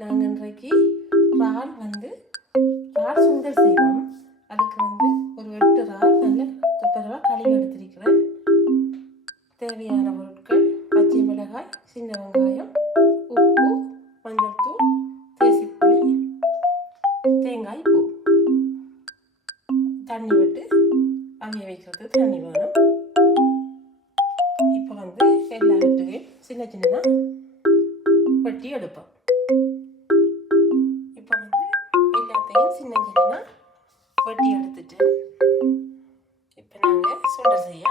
நாங்கள் இன்றைக்கு ரால் வந்து ரால் சுண்டல் செய்வோம். அதுக்கு வந்து ஒரு எட்டு ரால் நல்ல துப்புரவாக கழுவி எடுத்திருக்கிறேன். தேவையான பொருட்கள் பச்சை மிளகாய் சின்ன வெங்காயம் உப்பு மஞ்சள் தூள் தேசிப்புளி தேங்காய் பூ. தண்ணி விட்டு அவிய வைக்கிறது தண்ணி வேணும். இப்போ வந்து எல்லா சின்ன சின்னதாக வெட்டி எடுப்போம். எல்லாத்தையும் சின்ன சின்னதாக வெட்டி எடுத்துட்டு இப்போ நாங்கள் சுண்டல் செய்ய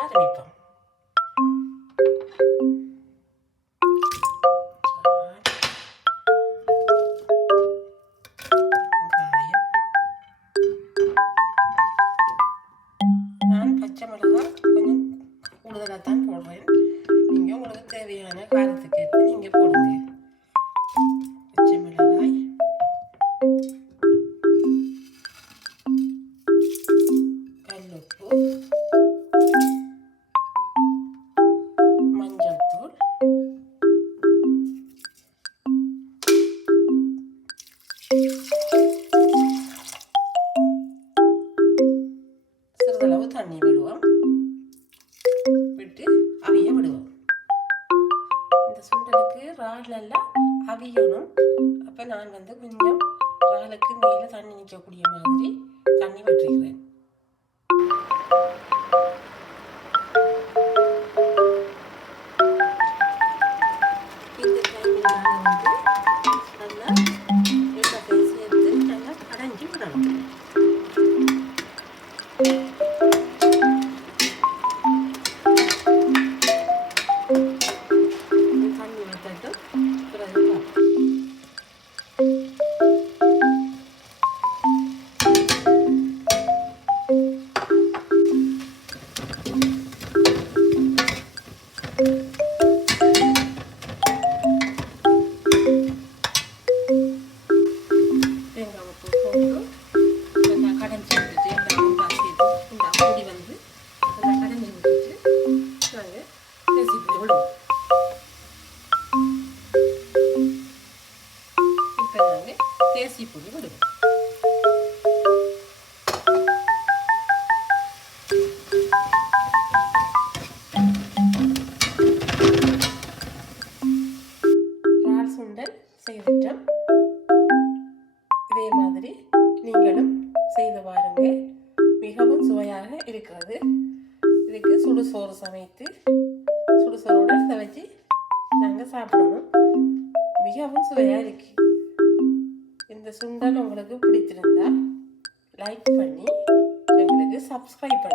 சிறிதளவு தண்ணி விடுவோம். விட்டு அவிய விடுவோம். இந்த சுண்டலுக்கு இறால் எல்லாம் அவியணும். அப்போ நான் வந்து கொஞ்சம் இறாலுக்கு மேலே தண்ணி நிற்கக்கூடிய மாதிரி தண்ணி விட்டுருக்கிறேன் பேசிக்கிட்டு இப்போ நாங்கள் தேசி பொடி விடுவோம் சுண்டல் செய்துட்டோம் இதே மாதிரி நீங்களும் செய்து பாருங்கள் மிகவும் சுவையாக இருக்கிறது. இதுக்கு சுடுசோறு சமைத்து சுடுசோறோட இதை வச்சு நாங்கள் சாப்பிடணும். மிகவும் சுவையாக இருக்கு. இந்த சுண்டல் உங்களுக்கு பிடித்திருந்தா லைக் பண்ணி எங்களுக்கு சப்ஸ்கிரைப் பண்ணி.